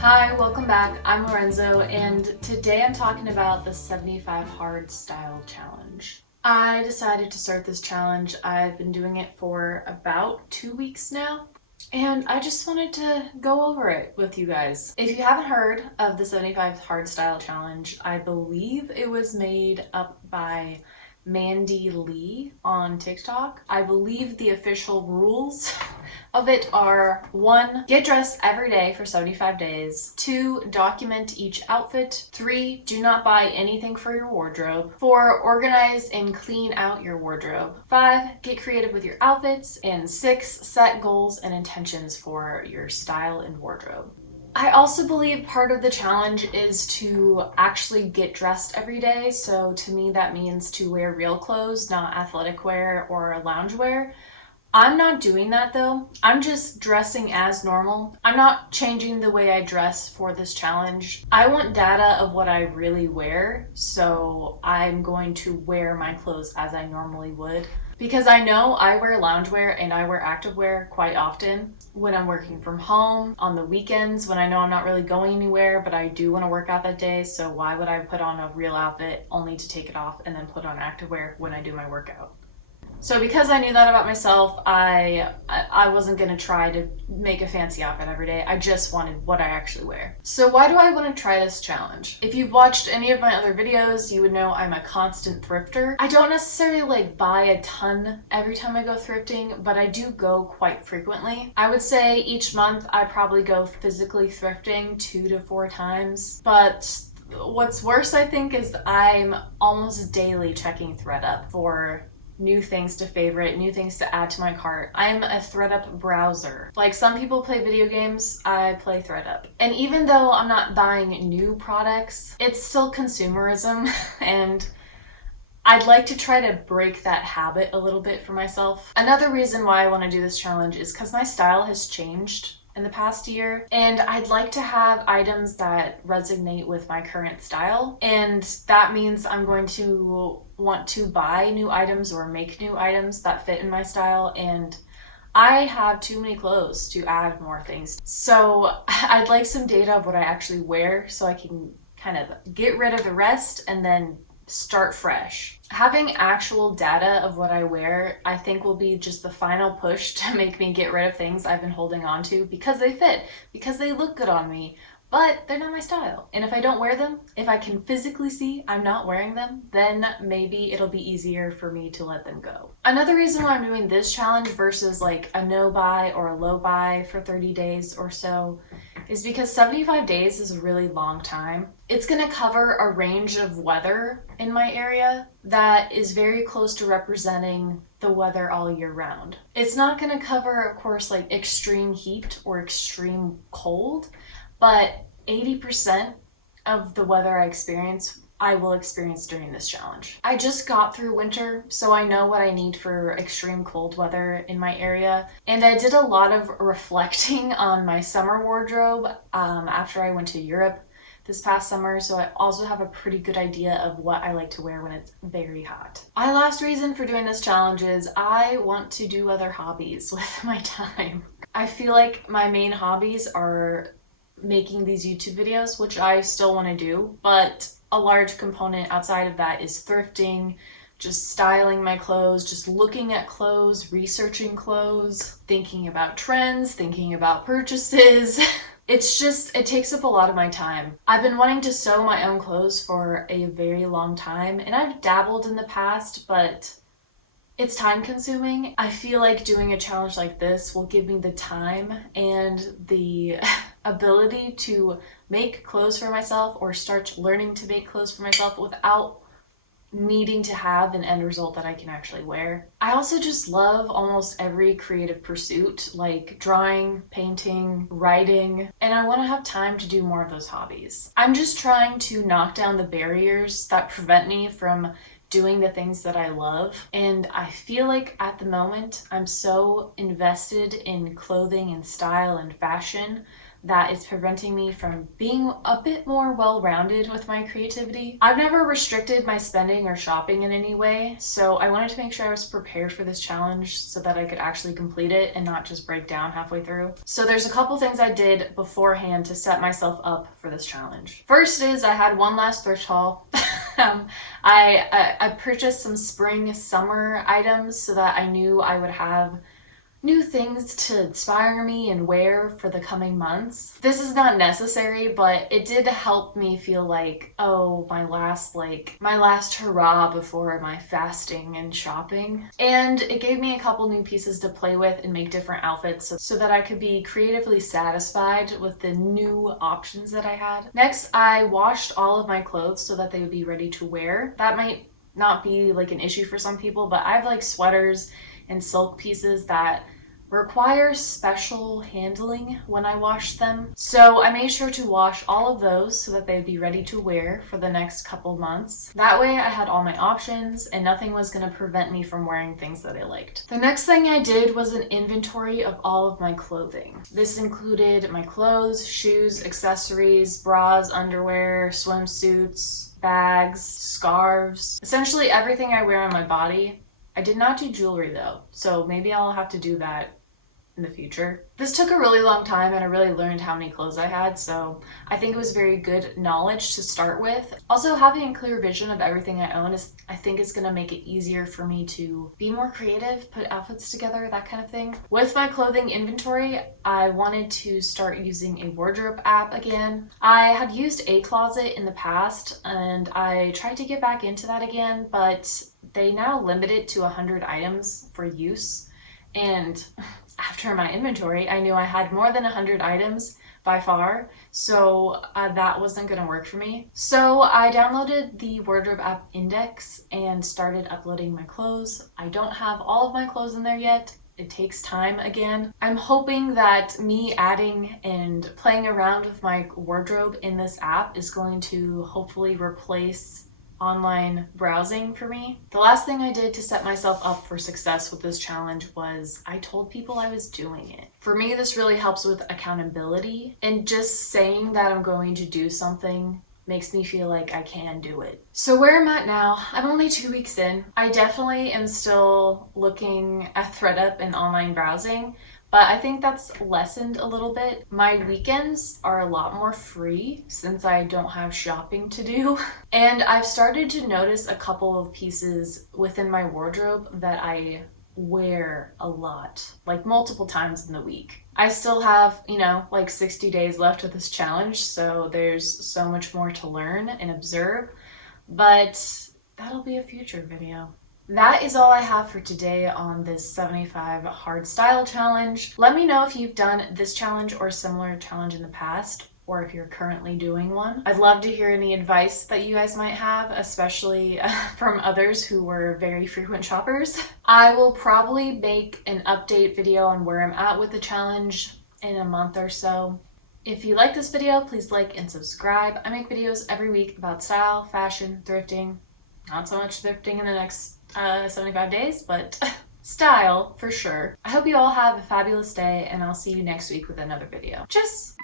Hi, welcome back. I'm Lorenzo, and today I'm talking about the 75 Hard Style Challenge. I decided to start this challenge. I've been doing it for about 2 weeks now, and I just wanted to go over it with you guys. If you haven't heard of the 75 Hard Style Challenge, I believe it was made up by Mandy Lee on TikTok. I believe the official rules of it are 1. Get dressed every day for 75 days. 2. Document each outfit. 3. Do not buy anything for your wardrobe. 4. Organize and clean out your wardrobe. 5. Get creative with your outfits. And 6. Set goals and intentions for your style and wardrobe. I also believe part of the challenge is to actually get dressed every day. So to me, that means to wear real clothes, not athletic wear or lounge wear. I'm not doing that though. I'm just dressing as normal. I'm not changing the way I dress for this challenge. I want data of what I really wear, so I'm going to wear my clothes as I normally would. Because I know I wear loungewear and I wear activewear quite often when I'm working from home, on the weekends, when I know I'm not really going anywhere, but I do want to work out that day. So why would I put on a real outfit only to take it off and then put on activewear when I do my workout? So because I knew that about myself, I wasn't going to try to make a fancy outfit every day. I just wanted what I actually wear. So why do I want to try this challenge? If you've watched any of my other videos, you would know I'm a constant thrifter. I don't necessarily buy a ton every time I go thrifting, but I do go quite frequently. I would say each month I probably go physically thrifting 2 to 4 times, but what's worse, I think, is I'm almost daily checking ThredUp for new things to favorite, new things to add to my cart. I'm a ThredUp browser. Like some people play video games, I play ThredUp. And even though I'm not buying new products, it's still consumerism and I'd like to try to break that habit a little bit for myself. Another reason why I want to do this challenge is because my style has changed in the past year, and I'd like to have items that resonate with my current style, and that means I'm going to want to buy new items or make new items that fit in my style, and I have too many clothes to add more things. So I'd like some data of what I actually wear so I can kind of get rid of the rest and then start fresh. Having actual data of what I wear, I think, will be just the final push to make me get rid of things I've been holding on to because they fit, because they look good on me, but they're not my style. And if I don't wear them, if I can physically see I'm not wearing them, then maybe it'll be easier for me to let them go. Another reason why I'm doing this challenge versus like a no buy or a low buy for 30 days or so is because 75 days is a really long time. It's going to cover a range of weather in my area that is very close to representing the weather all year round. It's not going to cover, of course, like extreme heat or extreme cold, but 80% of the weather I will experience during this challenge. I just got through winter, so I know what I need for extreme cold weather in my area. And I did a lot of reflecting on my summer wardrobe after I went to Europe this past summer, so I also have a pretty good idea of what I like to wear when it's very hot. My last reason for doing this challenge is I want to do other hobbies with my time. I feel like my main hobbies are making these YouTube videos, which I still want to do, but a large component outside of that is thrifting, just styling my clothes, just looking at clothes, researching clothes, thinking about trends, thinking about purchases. It takes up a lot of my time. I've been wanting to sew my own clothes for a very long time, and I've dabbled in the past, but it's time consuming. I feel like doing a challenge like this will give me the time and the ability to make clothes for myself or start learning to make clothes for myself without needing to have an end result that I can actually wear. I also just love almost every creative pursuit, like drawing, painting, writing, and I want to have time to do more of those hobbies. I'm just trying to knock down the barriers that prevent me from doing the things that I love. And I feel like at the moment I'm so invested in clothing and style and fashion that is preventing me from being a bit more well-rounded with my creativity. I've never restricted my spending or shopping in any way, so I wanted to make sure I was prepared for this challenge so that I could actually complete it and not just break down halfway through. So there's a couple things I did beforehand to set myself up for this challenge. First is I had one last thrift haul. I purchased some spring summer items so that I knew I would have new things to inspire me and wear for the coming months. This is not necessary, but it did help me feel like, oh, my last hurrah before my fasting and shopping. And it gave me a couple new pieces to play with and make different outfits so that I could be creatively satisfied with the new options that I had. Next, I washed all of my clothes so that they would be ready to wear. That might not be like an issue for some people, but I have like sweaters and silk pieces that require special handling when I wash them. So I made sure to wash all of those so that they'd be ready to wear for the next couple months. That way I had all my options and nothing was going to prevent me from wearing things that I liked. The next thing I did was an inventory of all of my clothing. This included my clothes, shoes, accessories, bras, underwear, swimsuits, bags, scarves, essentially everything I wear on my body. I did not do jewelry though, so maybe I'll have to do that in the future. This took a really long time and I really learned how many clothes I had, so I think it was very good knowledge to start with. Also, having a clear vision of everything I own I think is gonna make it easier for me to be more creative, put outfits together, that kind of thing. With my clothing inventory, I wanted to start using a wardrobe app again. I had used a closet in the past and I tried to get back into that again, but they now limit it to 100 items for use. And after my inventory, I knew I had more than 100 items by far, so that wasn't gonna work for me. So I downloaded the wardrobe app Index and started uploading my clothes. I don't have all of my clothes in there yet. It takes time again. I'm hoping that me adding and playing around with my wardrobe in this app is going to hopefully replace online browsing for me. The last thing I did to set myself up for success with this challenge was I told people I was doing it. For me, this really helps with accountability, and just saying that I'm going to do something makes me feel like I can do it. So where I'm at now, I'm only 2 weeks in. I definitely am still looking at ThreadUp and online browsing, but I think that's lessened a little bit. My weekends are a lot more free since I don't have shopping to do. And I've started to notice a couple of pieces within my wardrobe that I wear a lot, like multiple times in the week. I still have, like 60 days left of this challenge, so there's so much more to learn and observe, but that'll be a future video. That is all I have for today on this 75 hard style challenge. Let me know if you've done this challenge or a similar challenge in the past, or if you're currently doing one. I'd love to hear any advice that you guys might have, especially from others who were very frequent shoppers. I will probably make an update video on where I'm at with the challenge in a month or so. If you like this video, please like and subscribe. I make videos every week about style, fashion, thrifting. Not so much thrifting in the next 75 days, but style for sure. I hope you all have a fabulous day, and I'll see you next week with another video. Tschüss!